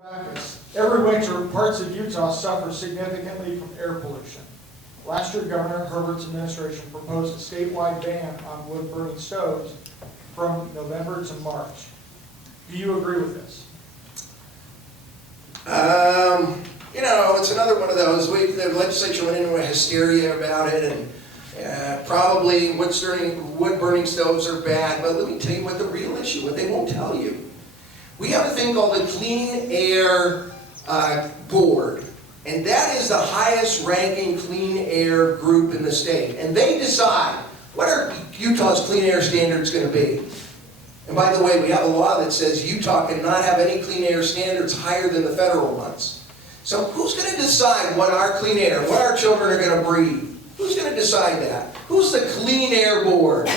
Dabakis. Every winter, parts of Utah suffer significantly from air pollution. Last year, Governor Herbert's administration proposed a statewide ban on wood-burning stoves from November to March. Do you agree with this? It's another one of those. The legislature went into a hysteria about it, and probably wood-burning stoves are bad. But let me tell you what the real issue, what they won't tell you. We have a thing called the Clean Air Board, and that is the highest ranking clean air group in the state. And they decide what are Utah's clean air standards going to be. And by the way, we have a law that says Utah cannot have any clean air standards higher than the federal ones. So who's going to decide what our clean air, what our children are going to breathe? Who's going to decide that? Who's the Clean Air Board?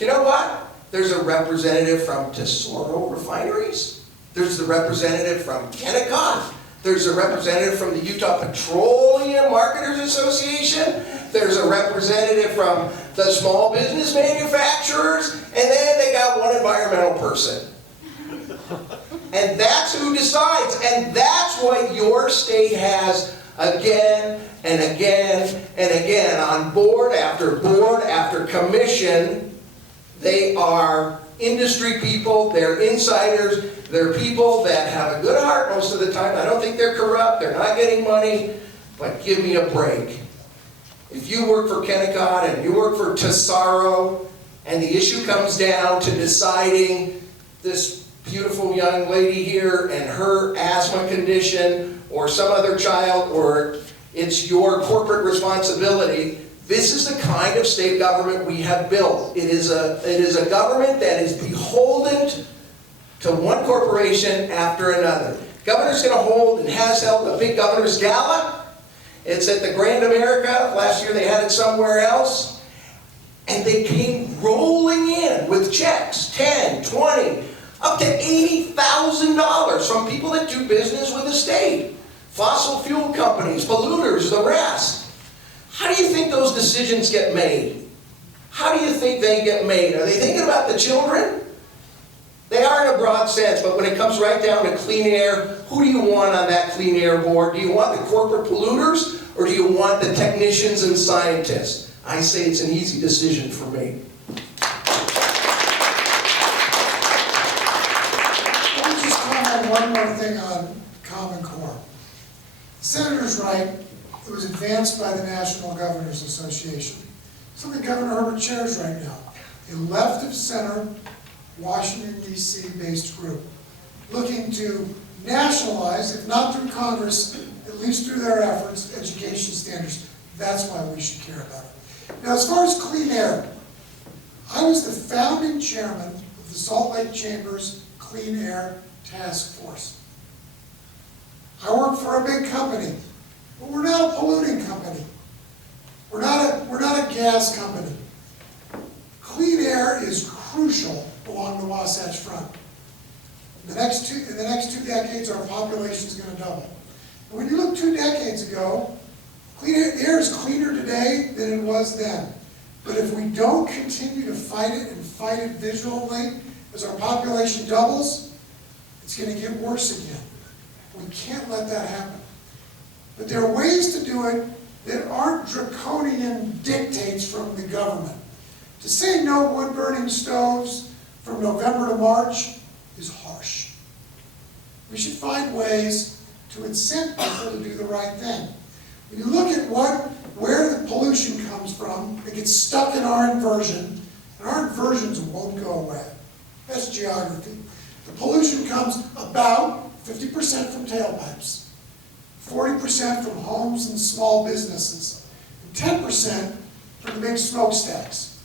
You know what? There's a representative from Tesoro Refineries. There's the representative from Kennecott. There's a representative from the Utah Petroleum Marketers Association. There's a representative from the small business manufacturers. And then they got one environmental person. And that's who decides. And that's what your state has again and again and again on board after commission. They are industry people, they're insiders, they're people that have a good heart most of the time. I don't think they're corrupt, they're not getting money, but give me a break. If you work for Kennecott and you work for Tesoro, and the issue comes down to deciding this beautiful young lady here and her asthma condition, or some other child, or it's your corporate responsibility, this is the kind of state government we have built. It is a government that is beholden to one corporation after another. Governor's going to hold and has held a big governor's gala. It's at the Grand America. Last year they had it somewhere else. And they came rolling in with checks, 10, 20, up to $80,000 from people that do business with the state. Fossil fuel companies, polluters, the rest. How do you think those decisions get made? How do you think they get made? Are they thinking about the children? They are in a broad sense, but when it comes right down to clean air, who do you want on that clean air board? Do you want the corporate polluters, or do you want the technicians and scientists? I say it's an easy decision for me. Let me just comment one more thing on Common Core. The senator's right. It was advanced by the National Governors Association. Something Governor Herbert chairs right now. A left-of-center, Washington, D.C. based group looking to nationalize, if not through Congress, at least through their efforts, education standards. That's why we should care about it. Now, as far as clean air, I was the founding chairman of the Salt Lake Chamber's Clean Air Task Force. I work for a big company. But we're not a polluting company. We're not a gas company. Clean air is crucial along the Wasatch Front. In the next two decades, our population is going to double. And when you look 2 decades ago, the air is cleaner today than it was then. But if we don't continue to fight it and fight it vigilantly, as our population doubles, it's going to get worse again. We can't let that happen. But there are ways to do it that aren't draconian dictates from the government. To say no wood-burning stoves from November to March is harsh. We should find ways to incent people to do the right thing. When you look at where the pollution comes from, it gets stuck in our inversion, and our inversions won't go away. That's geography. The pollution comes about 50% from tailpipes. 40% from homes and small businesses, and 10% from the big smokestacks.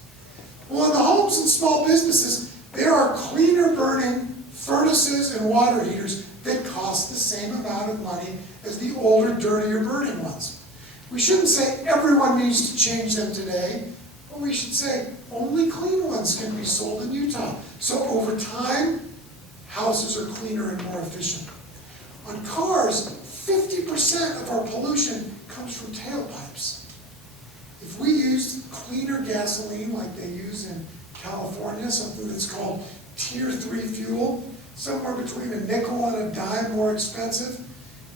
Well, in the homes and small businesses, there are cleaner burning furnaces and water heaters that cost the same amount of money as the older, dirtier burning ones. We shouldn't say everyone needs to change them today, but we should say only clean ones can be sold in Utah. So over time, houses are cleaner and more efficient. On cars, 50% of our pollution comes from tailpipes. If we used cleaner gasoline like they use in California, something that's called Tier 3 fuel, somewhere between a nickel and a dime more expensive.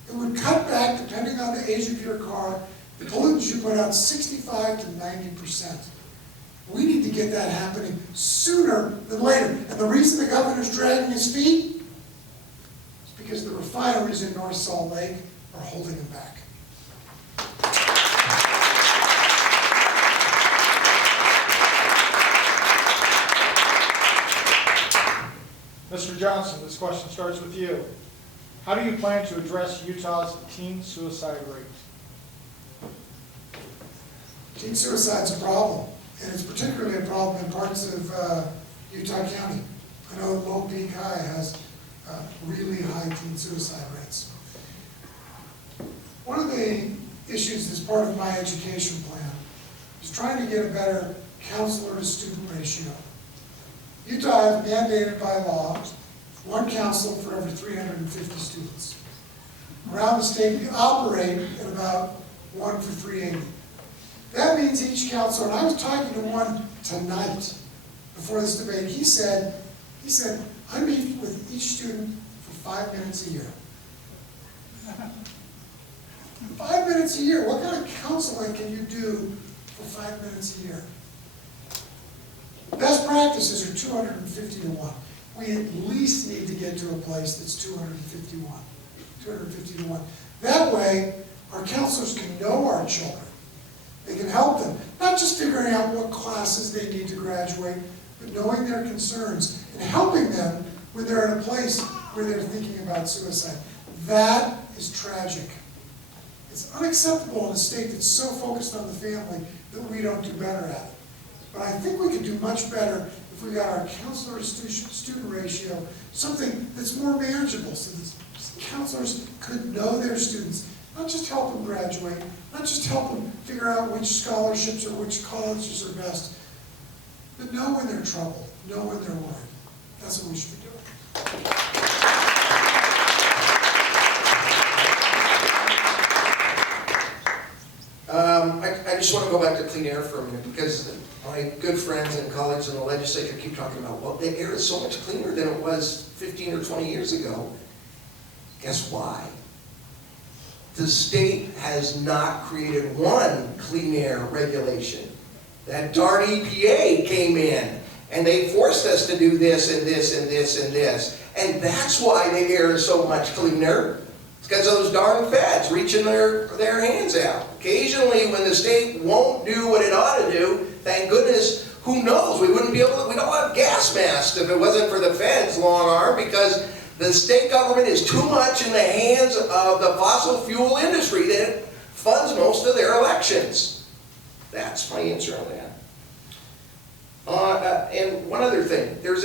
It would cut back, depending on the age of your car, the pollutants you put out 65 to 90%. We need to get that happening sooner than later. And the reason the governor's dragging his feet is because the refineries in North Salt Lake are holding him back. Mr. Johnson, this question starts with you. How do you plan to address Utah's teen suicide rate? Teen suicide's a problem, and it's particularly a problem in parts of Utah County. I know Lone Peak High has really high teen suicide rates. One of the issues that's part of my education plan is trying to get a better counselor-to-student ratio. Utah has mandated by law one counselor for every 350 students. Around the state, we operate at about 1 for 380. That means each counselor, and I was talking to one tonight before this debate, he said, I meet with each student for 5 minutes a year. 5 minutes a year, what kind of counseling can you do for 5 minutes a year? Best practices are 250 to 1. We at least need to get to a place that's 250 to 1. That way, our counselors can know our children. They can help them, not just figuring out what classes they need to graduate, but knowing their concerns and helping them when they're in a place where they're thinking about suicide. That is tragic. It's unacceptable in a state that's so focused on the family that we don't do better at it. But I think we could do much better if we got our counselor-to-student ratio something that's more manageable, so that counselors could know their students, not just help them graduate, not just help them figure out which scholarships or which colleges are best, but know when they're troubled, know when they're worried. That's what we should be doing. I just want to go back to clean air for a minute, because my good friends and colleagues in the legislature keep talking about, well, the air is so much cleaner than it was 15 or 20 years ago. Guess why? The state has not created one clean air regulation. That darn EPA came in, and they forced us to do this and this and this and this. And that's why the air is so much cleaner. It's because of those darn feds reaching their hands out. Occasionally, when the state won't do what it ought to do, thank goodness, who knows? We wouldn't be able to, we don't have gas masks if it wasn't for the feds' long arm, because the state government is too much in the hands of the fossil fuel industry that funds most of their elections. That's my answer on that. And one other thing, there is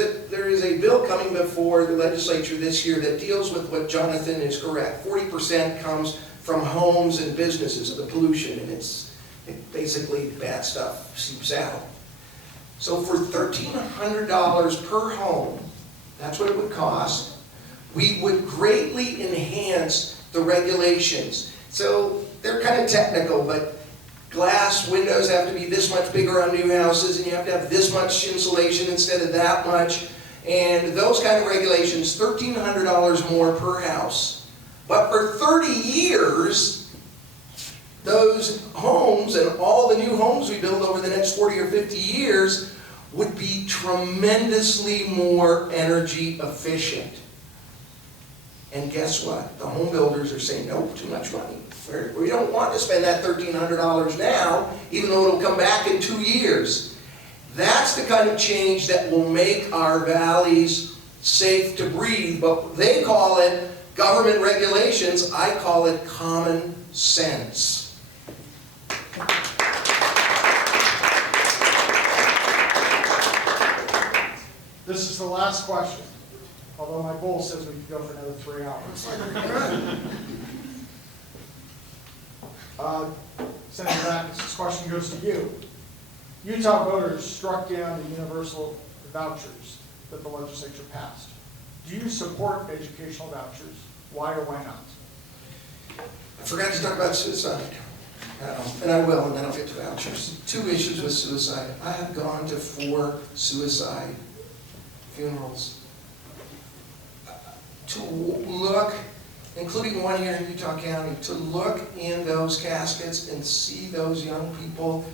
a bill coming before the legislature this year that deals with what Jonathan is correct. 40% comes from homes and businesses of the pollution, and basically bad stuff seeps out. So for $1,300 per home, that's what it would cost, we would greatly enhance the regulations. So they're kind of technical, but glass windows have to be this much bigger on new houses, and you have to have this much insulation instead of that much. And those kind of regulations, $1,300 more per house. But for 30 years, those homes and all the new homes we build over the next 40 or 50 years would be tremendously more energy efficient. And guess what? The home builders are saying, nope, too much money. We don't want to spend that $1,300 now, even though it'll come back in 2 years. That's the kind of change that will make our valleys safe to breathe, but they call it government regulations. I call it common sense. This is the last question, although my goal says we could go for another 3 hours. Senator Dabakis, this question goes to you. Utah voters struck down the universal vouchers that the legislature passed. Do you support educational vouchers? Why or why not? I forgot to talk about suicide, and I will, and then I'll get to vouchers. 2 issues with suicide. I have gone to 4 suicide funerals. to look, including one here in Utah County, to look in those caskets and see those young people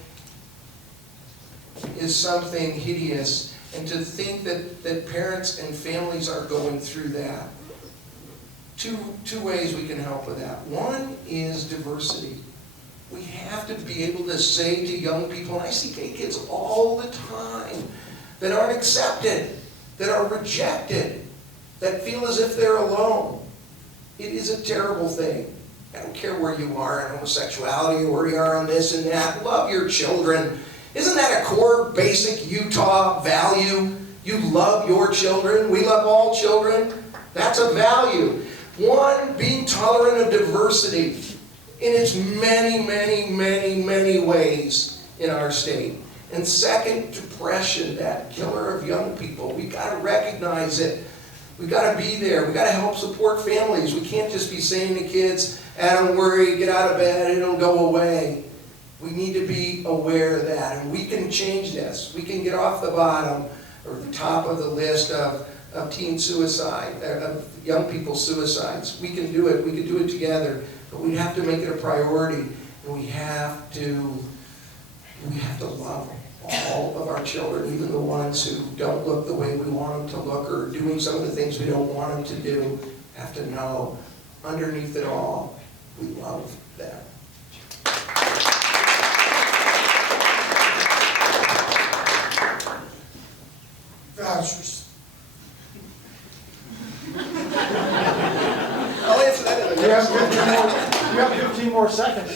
is something hideous. And to think that parents and families are going through that. Two ways we can help with that. One is diversity. We have to be able to say to young people, and I see gay kids all the time, that aren't accepted, that are rejected, that feel as if they're alone. It is a terrible thing. I don't care where you are in homosexuality or where you are on this and that. Love your children. Isn't that a core basic Utah value? You love your children. We love all children. That's a value. One, being tolerant of diversity in its many, many, many, many ways in our state. And second, depression, that killer of young people. We've got to recognize it. We've got to be there. We've got to help support families. We can't just be saying to kids, don't worry, get out of bed, it'll go away. We need to be aware of that, and we can change this. We can get off the bottom or the top of the list of teen suicide, of young people's suicides. We can do it. We can do it together, but we have to make it a priority, and we have to love all of our children, even the ones who don't look the way we want them to look or doing some of the things we don't want them to do. Have to know, underneath it all, we love them. Vouchers. I'll answer that in the next one. You have 15 more seconds.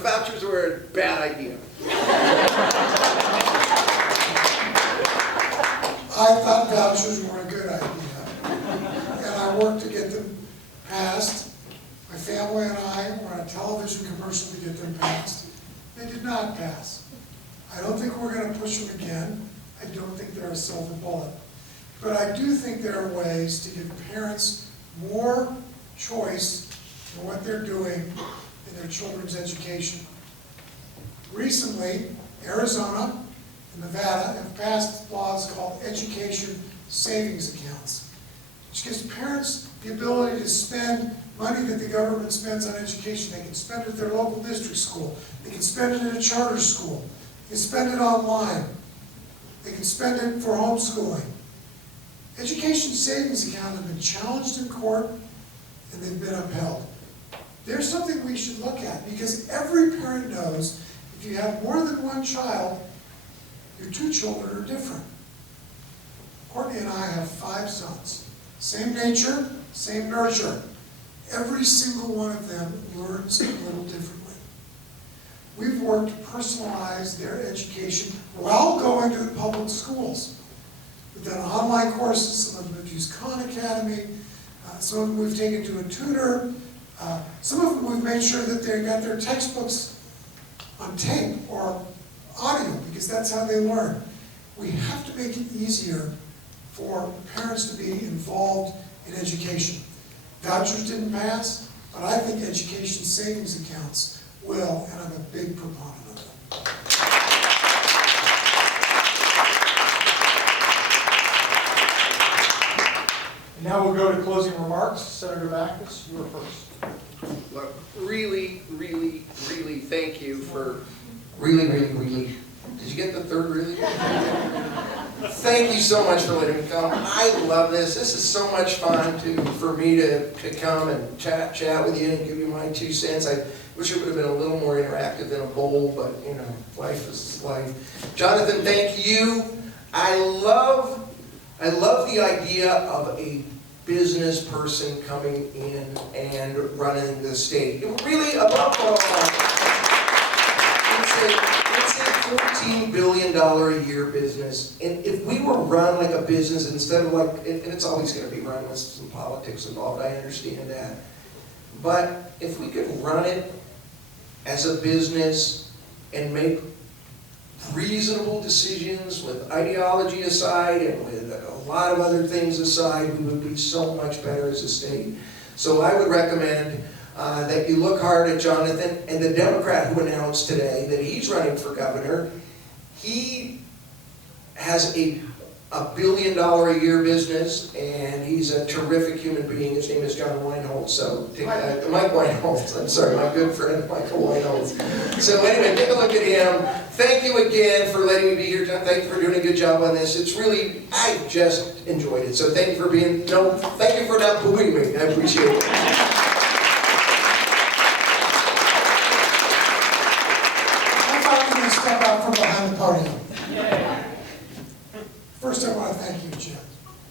Vouchers were a bad idea. I thought vouchers were a good idea, and I worked to get them passed. My family and I were on a television commercial to get them passed. They did not pass. I don't think we're going to push them again. I don't think they're a silver bullet. But I do think there are ways to give parents more choice in what they're doing in their children's education. Recently, Arizona and Nevada have passed laws called education savings accounts, which gives parents the ability to spend money that the government spends on education. They can spend it at their local district school. They can spend it at a charter school. They can spend it online. They can spend it for homeschooling. Education savings accounts have been challenged in court, and they've been upheld. There's something we should look at, because every parent knows if you have more than one child, your two children are different. Courtney and I have 5 sons. Same nature, same nurture. Every single one of them learns a little differently. We've worked to personalize their education while going to the public schools. We've done online courses. Some of them have used Khan Academy. Some of them we've taken to a tutor. Some of them we've made sure that they got their textbooks on tape or audio, because that's how they learn. We have to make it easier for parents to be involved in education. Vouchers didn't pass, but I think education savings accounts will, and I'm a big proponent of them. And now we'll go to closing remarks. Senator Dabakis, you are first. Look, really, really, really thank you for really. Did you get the third really? Thank you so much for letting me come. I love this. This is so much fun for me to come and chat with you and give you my 2 cents. I wish it would have been a little more interactive than a bowl, but you know, life is life. Jonathan, thank you. I love the idea of a business person coming in and running the state. Really, above all, it's a $14 billion a year business. And if we were run like a business instead of like, and it's always going to be run with some politics involved, I understand that. But if we could run it as a business and make reasonable decisions with ideology aside and with a lot of other things aside, we would be so much better as a state. So I would recommend that you look hard at Jonathan, and the Democrat who announced today that he's running for governor. He has a $1 billion a year business, and he's a terrific human being. His name is John Weinholz. So Mike Weinholz. I'm sorry, my good friend Michael Weinholz. So anyway, take a look at him. Thank you again for letting me be here. Thank you for doing a good job on this. It's really, I just enjoyed it. So thank you for being, thank you for not booing me. I appreciate it. I'm finally going to step out from behind the podium. First, I want to thank you, Jim.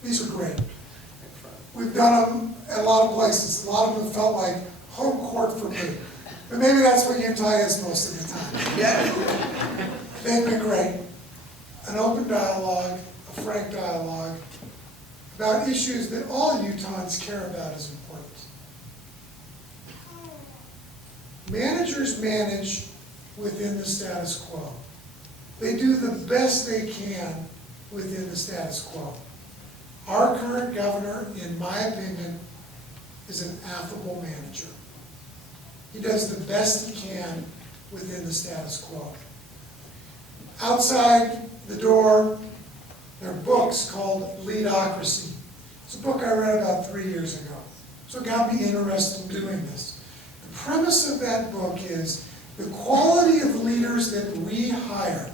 These are great. We've done them at a lot of places. A lot of them felt like home court for me. But maybe that's what Utah is most of the time. Yeah. They've been great. An open dialogue, a frank dialogue about issues that all Utahns care about is important. Managers manage within the status quo. They do the best they can within the status quo. Our current governor, in my opinion, is an affable manager. He does the best he can within the status quo. Outside the door, there are books called Leadocracy. It's a book I read about 3 years ago. So it got me interested in doing this. The premise of that book is the quality of leaders that we hire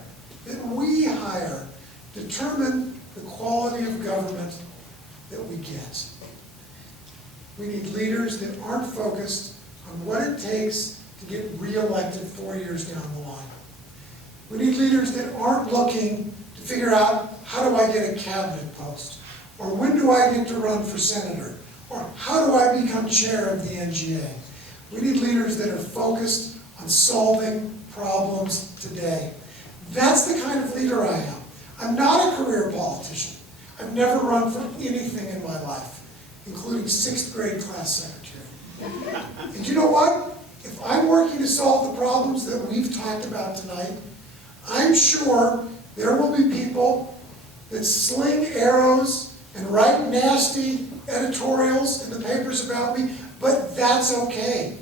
determine the quality of government that we get. We need leaders that aren't focused on what it takes to get reelected 4 years down the line. We need leaders that aren't looking to figure out, how do I get a cabinet post? Or when do I get to run for senator? Or how do I become chair of the NGA? We need leaders that are focused on solving problems today. That's the kind of leader I am. I'm not a career politician. I've never run for anything in my life, including 6th grade class secretary. And you know what? If I'm working to solve the problems that we've talked about tonight, I'm sure there will be people that sling arrows and write nasty editorials in the papers about me, but that's okay.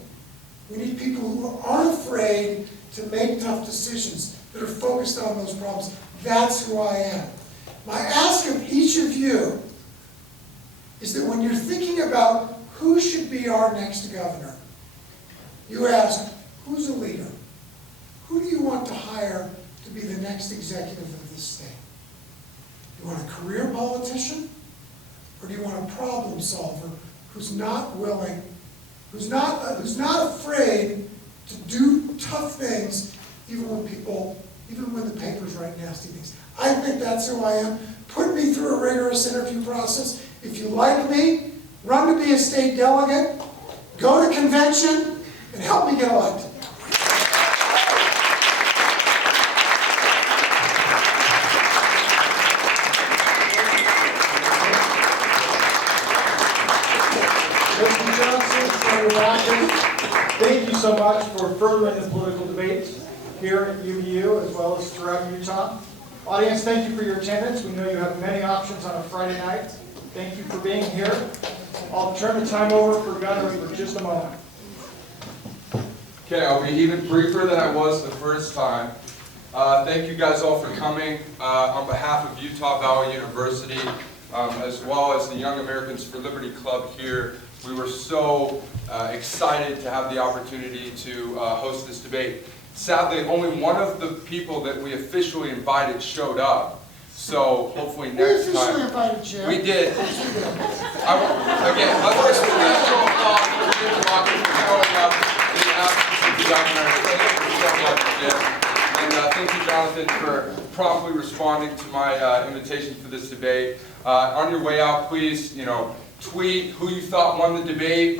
We need people who aren't afraid to make tough decisions, that are focused on those problems. That's who I am. My ask of each of you is that when you're thinking about who should be our next governor, you ask, who's a leader? Who do you want to hire to be the next executive of this state? Do you want a career politician? Or do you want a problem solver who's not willing, who's not afraid to do tough things even when the papers write nasty things? I think that's who I am. Put me through a rigorous interview process. If you like me, run to be a state delegate, go to convention, and help me get elected. Mr. Johnson, Senator Dabakis, thank you so much for furthering the political debate here at UVU as well as throughout Utah. Audience, thank you for your attendance. We know you have many options on a Friday night. Thank you for being here. I'll turn the time over for Gunnar for just a moment. Okay, I'll be even briefer than I was the first time. Thank you guys all for coming. On behalf of Utah Valley University, as well as the Young Americans for Liberty Club here, we were so excited to have the opportunity to host this debate. Sadly, only one of the people that we officially invited showed up. So hopefully next time. We officially invited Jim. We did. Again, let's give a special applause for Jim Dabakis for showing up in the absence of the governor. Thank you so much, Jim. And thank you, Jonathan, for promptly responding to my invitation for this debate. On your way out, please, tweet who you thought won the debate,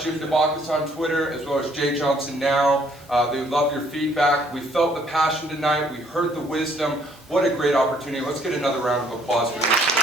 Jim Dabakis on Twitter, as well as Jay Johnson Now. They would love your feedback. We felt the passion tonight. We heard the wisdom. What a great opportunity. Let's get another round of applause for this.